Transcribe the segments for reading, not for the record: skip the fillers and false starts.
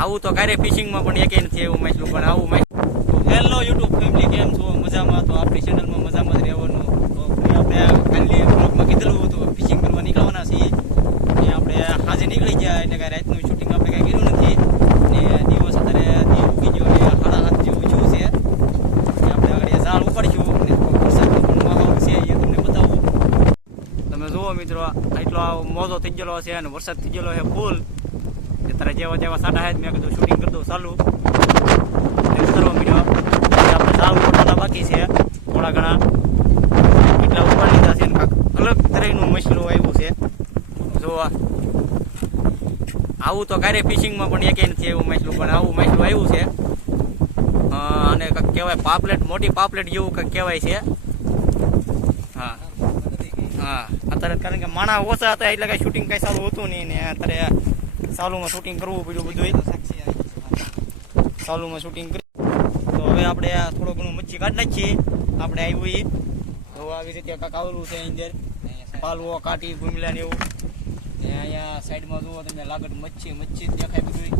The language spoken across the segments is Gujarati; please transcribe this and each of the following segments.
આવું તો ક્યારે ફિશિંગમાં પણ એકે નથી એવું માછલું પણ આવું હેલો યુટ્યુબ ફેમિલી, કેમ છો? મજામાં? તો આપણી ચેનલમાં મજામાં જ રહેવાનું. તો આપણે કાલની બ્લોગમાં કીધેલું હતું ફિશિંગ કરવા નીકળવાના છીએ. એ આપણે આજે નીકળી ગયા એટલે કાંઈ રાતનું શૂટિંગ આપણે કાંઈ કર્યું નથી. ને દિવસ અત્યારે દી ઉગી ગયો એટલે 7:30 જેવું થયું છે. આપણે આગળ ઝાડ ઉપાડશું અને વરસાદનો પણ માહોલ છે એ તમને બતાવું. તમે જુઓ મિત્રો, એટલો મોજો થઈ ગયેલો છે અને વરસાદ થઈ ગયેલો છે ફૂલ. ત્યારે જેવા સાડા હાથ મેં કીધું શૂટિંગ કરી દઉં ચાલુ કરવા મીડિયો. આપણે ઝાડ ઉપાડવાના બાકી છે થોડા ઘણા, એટલા ઉપાડી લીધા છે. અલગ તરહનું મછલું આવ્યું છે જોવા. આવું તો ક્યારે ફિશિંગમાં પણ એકે નથી એવું મછલું, પણ આવું મછલું આવ્યું છે. અને કંઈક કહેવાય પાપલેટ, મોટી પાપલેટ જેવું કંઈક કહેવાય છે. હા હા, અત્યારે કારણ કે માણા ઓછા હતા એટલે કાંઈ શૂટિંગ કાંઈ સારું હતું નહીં. ને અત્યારે ચાલુમાં શૂટિંગ કરવું પડ્યું બધું. ચાલુમાં શૂટિંગ કરી તો હવે આપણે થોડું ઘણું મચ્છી કાઢી નાખીએ. આપણે આવ્યું એ તો આવી રીતે કાંક આવેલું છે અંદર, પાલવો કાઢી ભૂમલા ને એવું. ને અહીંયા સાઈડમાં જુઓ તમે લાગત મચ્છી દેખાય બધું.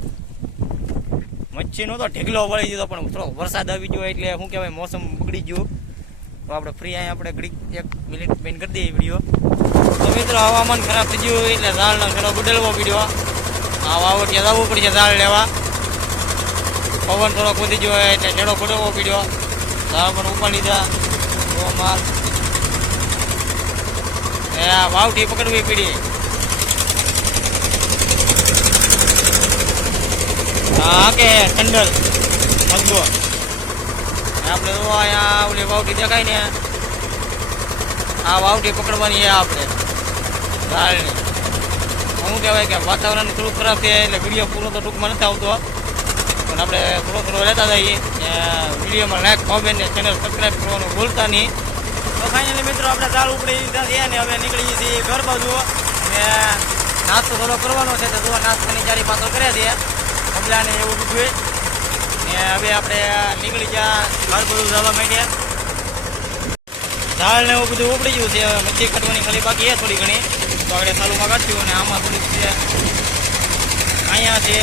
મચ્છીનો તો ઢેગલો વળી દીધો, પણ થોડો વરસાદ આવી ગયો એટલે શું કહેવાય મોસમ બગડી ગયું. તો આપણે ફ્રી અહીંયા આપણે ઘડીક 1 મિનિટ બેન કરી દઈએ વિડીયો. તો મિત્રો હવામાન ખરાબ થઈ ગયું એટલે ઝાડનો ઘણો બદલવો વિડીયો. આ વાવટિયા જવું પડશે ઝાડ લેવા. પવન થોડોક વધી ગયો એટલે ઝેડો બદલવો વિડીયો. ઝાડ પણ ઉપાડી લીધા. તો માલ આ વાવટી પકડવી પડી. હા કે ઠંડલ મજબૂત. આપણે તો અહીંયા ઓલી વાવટી દેખાય ને, આ વાવટી પકડવાની છે આપણે ઝાડની. શું કહેવાય કે વાતાવરણ થોડું ખરાબ છે એટલે વિડીયો પૂરો તો ટૂંકમાં નથી આવતો, પણ આપણે થોડો રહેતા જઈએ. વિડીયોમાં લાઈક, કોમેન્ટ ને ચેનલ સબસ્ક્રાઈબ કરવાનું ભૂલતા નહીં. તો ફાઇનલી મિત્રો આપણે ઝાડ ઉપડી દીધા છે ને હવે નીકળીએ છીએ ઘર બાજુ. ને નાસ્તો થોડો કરવાનો છે તો જો નાસ્તાની જારી પાછળ કર્યા છે કમલાને એવું બધું. ને હવે આપણે નીકળી ગયા ઘર બધું જવા માંડ્યા. ઝાડ ને એવું બધું ઉપડી ગયું છે. મચ્છી કાઢવાની ખાલી બાકી છે થોડી ઘણી, તો આપણે ચાલુમાં કાઢશું. અને આમાં થોડીક છે, અહીંયા છે,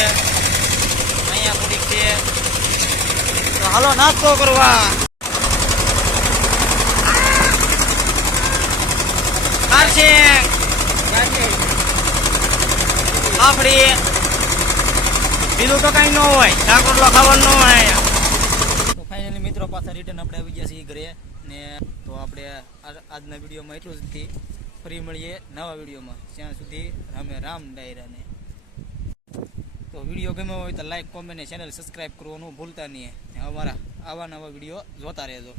અહીંયા થોડીક છે. તો હાલો નાસ્તો કરવા. આપડી બીજું તો કઈ ન હોય, શાક રોટલો ખાવાનું ન હોય. તો ફાઇનલી મિત્રો પાછા રિટર્ન આપણે આવી ગયા છીએ ઘરે. ને તો આપણે આજના વિડીયોમાં એટલું જ હતી. ફરી મળીએ નવા વિડીયોમાં. ત્યાં સુધી રામે રામ ડાયરાને. તો વિડીયો ગમ્યો હોય તો લાઈક, કોમેન્ટ ને ચેનલ સબસ્ક્રાઈબ કરવાનું ભૂલતા નહીં. અમારા આવા નવા વિડીયો જોતા રહેજો.